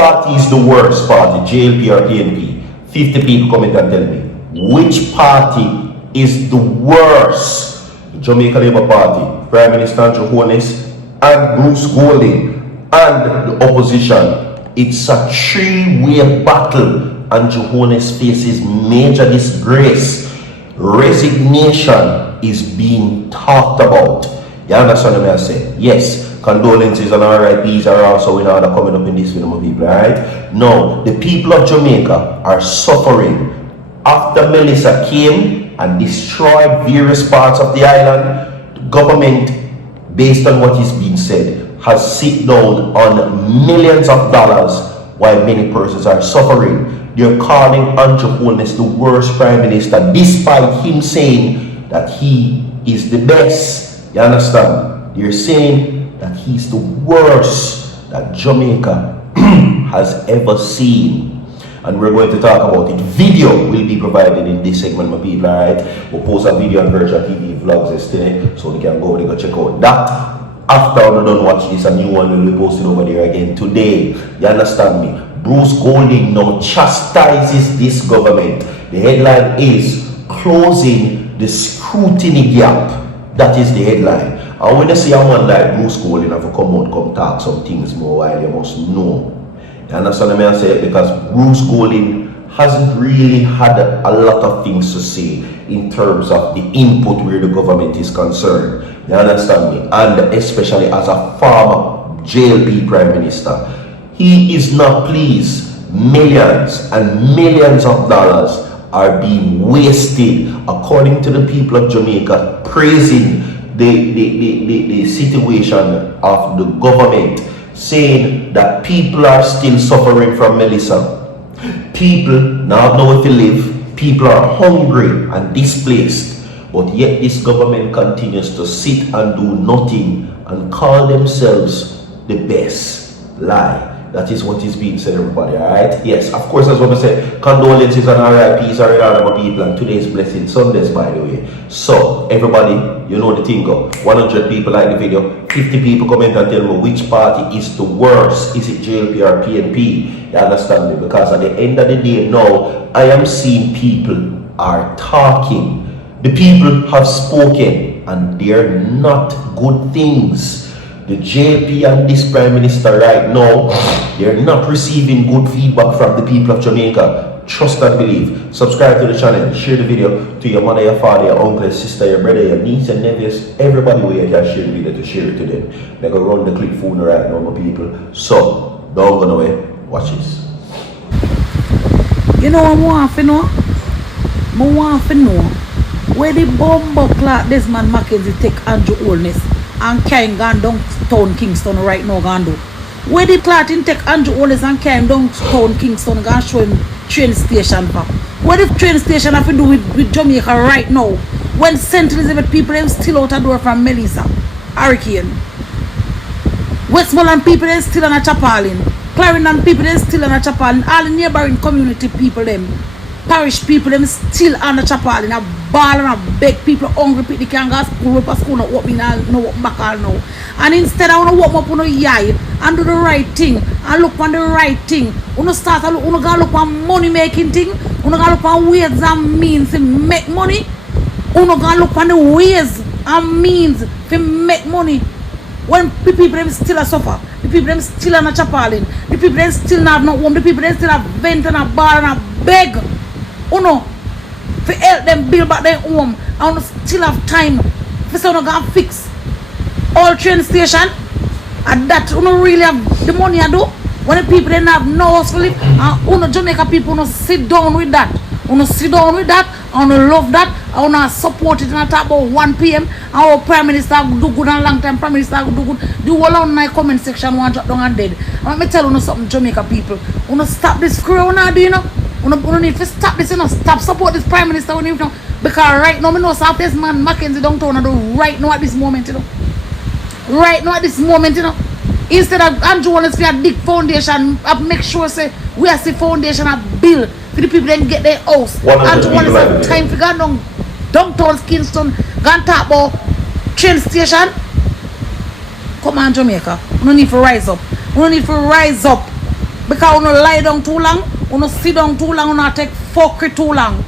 party is the worst party, JLP or PNP? 50 people come in and tell me. Which party is the worst? The Jamaica Labour Party, Prime Minister HOLNESS, and Bruce Golding, and the opposition. It's a three-way battle, and HOLNESS faces major disgrace. Resignation is being talked about. You understand what I say? Yes, condolences and RIPs are also in order coming up in this film of people, right? No, the people of Jamaica are suffering. After Melissa came and destroyed various parts of the island, the government, based on what is being said, has sit down on millions of dollars while many persons are suffering. They're calling Andrew Holness the worst prime minister, despite him saying that he is the best. You understand? They're saying that he's the worst that Jamaica has ever seen. And we're going to talk about it. Video will be provided in this segment, my people, alright? We'll post a video on Virtual TV Vlogs yesterday, so they can go over there, go check out that. After we don't watch this, a new one will be posted over there again today. You understand me? Bruce Golding now chastises this government. The headline is Closing the Scrutiny Gap. That is the headline. And when you see a man like Bruce Golding have to come out, come talk some things more while, you must know. You understand what I say? Because Bruce Golding hasn't really had a lot of things to say in terms of the input where the government is concerned. You understand me? And especially as a former JLP Prime Minister, he is not pleased. Millions and millions of dollars are being wasted, according to the people of Jamaica, praising the situation of the government, saying that people are still suffering from Melissa. People now know where to live. People are hungry and displaced. But yet this government continues to sit and do nothing and call themselves the best. Lie. That is what is being said, everybody, alright? Yes, of course, as what I said, condolences and RIPs are in honor of people, and today's Blessed Sundays, by the way. So, everybody, you know the thing go. 100 people like the video, 50 people comment and tell me which party is the worst. Is it JLP or PNP? You understand me? Because at the end of the day, now, I am seeing people are talking. The people have spoken, and they're not good things. The JP and this Prime Minister right now, they're not receiving good feedback from the people of Jamaica. Trust and believe. Subscribe to the channel, share the video to your mother, your father, your uncle, your sister, your brother, your niece and nephews, everybody where you can share the video to share it to them. They're going to run the clip phone right now, my people. So, don't go nowhere. Watch this. You know what I want to know? I want to know where the bomb clock this man Mackenzie take Andrew Holness and carrying gone downtown Kingston right now gone do. Where the clot in take Andrew Holness and carrying downtown Kingston gone show him train station back. What the train station have to do with Jamaica right now when St. Elizabeth people are still out a door from Melissa, Hurricane. Westmoreland people are still on a Chapalin. Clarendon people are still on a Chapalin. All the neighboring community people them. Parish people them still on the chapel in a ball and a beg people hungry people can go to school, for school not open now, no back all now. And instead I wanna walk up on the yard and do the right thing and look on the right thing. Wanna start to look, wanna go look on money making thing, wanna go look on ways and means to make money, wanna go look on the ways and means to make money. When the people them still a suffer, the people them still on a chapel in, the people them still not have no home, the people them still have vent and a ball and a beg. Uno, to help them build back their home, and still have time for someone to go and fix all train station, and that uno really have the money I do. When the people don't have no house to live, and uno Jamaica people uno sit down with that, uno sit down with that, and uno love that, and uno support it. And I talk about 1 p.m. and our Prime Minister do good and long time Prime Minister do good. The whole on my comment section one drop down and dead. And let me tell you something, Jamaica people, uno stop this screw uno do, you know. We need to stop this, you know, stop support this Prime Minister, you know, because right now, I know so this man Mackenzie downtown and do right now at this moment, you know. Right now at this moment, you know. Instead of Andrew Holness for a big foundation, make sure say we are the foundation and build for the people then get their house. Andrew Holness have time to go down downtown Kingston, go and talk about train station. Come on, Jamaica. We don't need to rise up. We don't need to rise up. Because you don't lie down too long, you don't sit down too long, you don't take fuckery too long.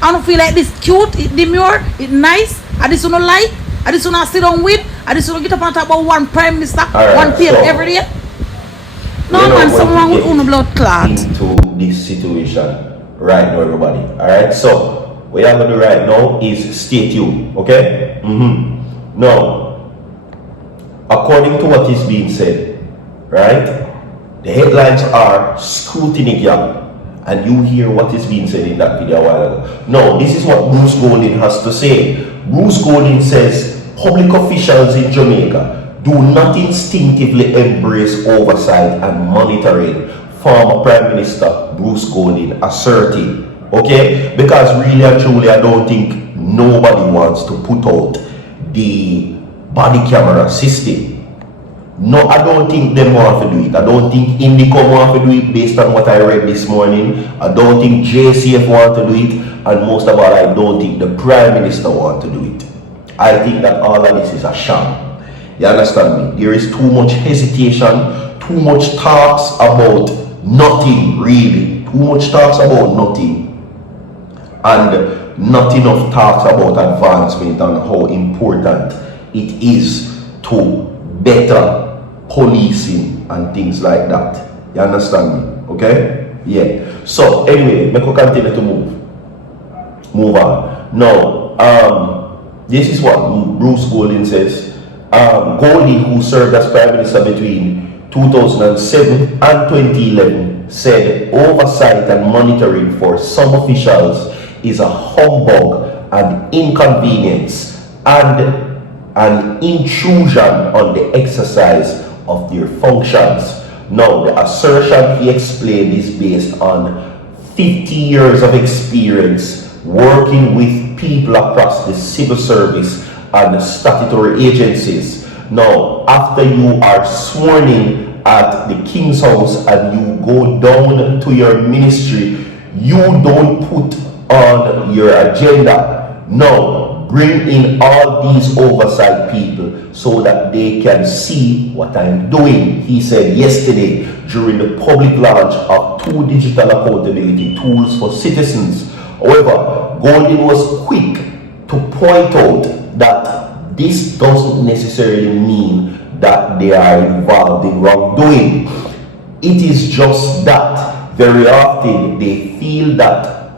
I don't feel like this cute, it demure, it nice, and this you don't like, and this you don't sit down with, and this you don't get up and talk about one prime minister, right, one PM so, every day. No man, someone with una blood clot. Into this situation right now, everybody. Alright, so what you're gonna do right now is stay tuned, okay? Now, according to what is being said, right? The headlines are scrutiny gap. And you hear what is being said in that video a while ago. No, this is what Bruce Golding has to say. Bruce Golding says public officials in Jamaica do not instinctively embrace oversight and monitoring. Former Prime Minister Bruce Golding asserted. Okay? Because really and truly, I don't think nobody wants to put out the body camera system. No, I don't think them want to do it. I don't think Indicom want to do it based on what I read this morning. I don't think JCF want to do it. And most of all, I don't think the Prime Minister want to do it. I think that all of this is a sham. You understand me? There is too much hesitation, too much talks about nothing, really. Too much talks about nothing. And not enough talks about advancement and how important it is to better policing and things like that. You understand me? Okay? Yeah. So anyway, we can continue to move on. Now, this is what Bruce Golding says. Golding, who served as Prime Minister between 2007 and 2011, said oversight and monitoring for some officials is a humbug and inconvenience and an intrusion on the exercise of their functions. Now, the assertion he explained is based on 50 years of experience working with people across the civil service and statutory agencies. Now, after you are sworn in at the King's House and you go down to your ministry, you don't put on your agenda. No, bring in all these oversight people so that they can see what I'm doing, he said yesterday during the public launch of 2 digital accountability tools for citizens. However, Golding was quick to point out that this doesn't necessarily mean that they are involved in wrongdoing. It is just that very often they feel that,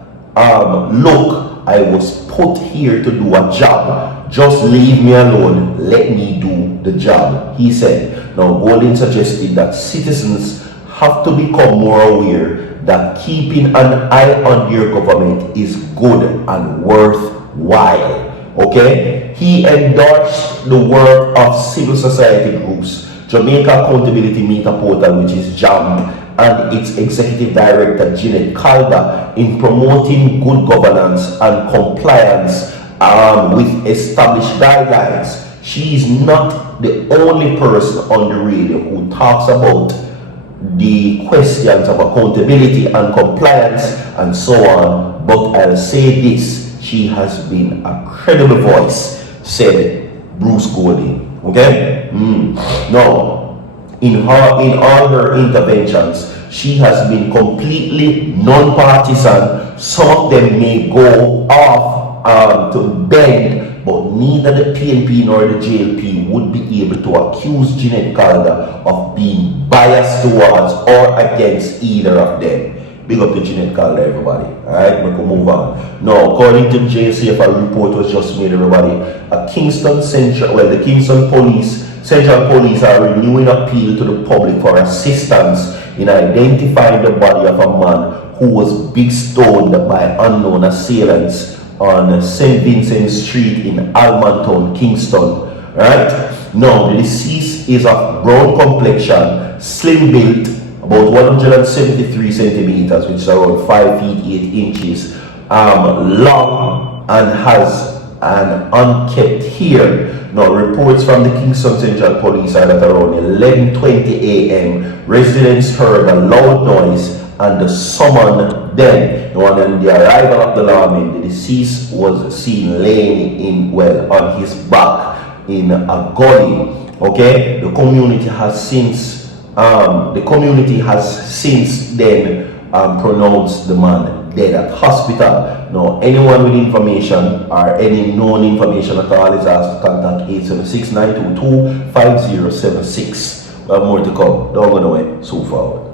look, I was put here to do a job. Just leave me alone. Let me do the job, he said. Now, Golding suggested that citizens have to become more aware that keeping an eye on their government is good and worthwhile. Okay? He endorsed the work of civil society groups, Jamaica Accountability Meter Portal, which is JAM, and its executive director Jeanette Calder in promoting good governance and compliance with established guidelines. She is not the only person on the radio who talks about the questions of accountability and compliance and so on, but I'll say this: she has been a credible voice, said Bruce Golding. Okay? Now, in all her interventions, she has been completely non-partisan. Some of them may go off to bend, but neither the PNP nor the JLP would be able to accuse Jeanette Calder of being biased towards or against either of them. Big up to Jeanette Calder, everybody. Alright, we can move on. Now, according to JCF, a report was just made, everybody. The Kingston Central Police are renewing appeal to the public for assistance in identifying the body of a man who was big stoned by unknown assailants on St. Vincent Street in Almontown, Kingston. Right? Now, the deceased is of brown complexion, slim built, about 173 centimeters, which is around 5 feet 8 inches, long, and has an unkempt hair. Now, reports from the Kingston Central Police are that around 11:20 a.m., residents heard a loud noise and summoned them. Now, on the arrival of the lawman, the deceased was seen laying on his back in a gully. Okay, the community has since The community has since then pronounced the man dead at hospital. Now, anyone with information or any known information at all is asked to contact 876-922-5076. We have more to come. Don't go away. So far.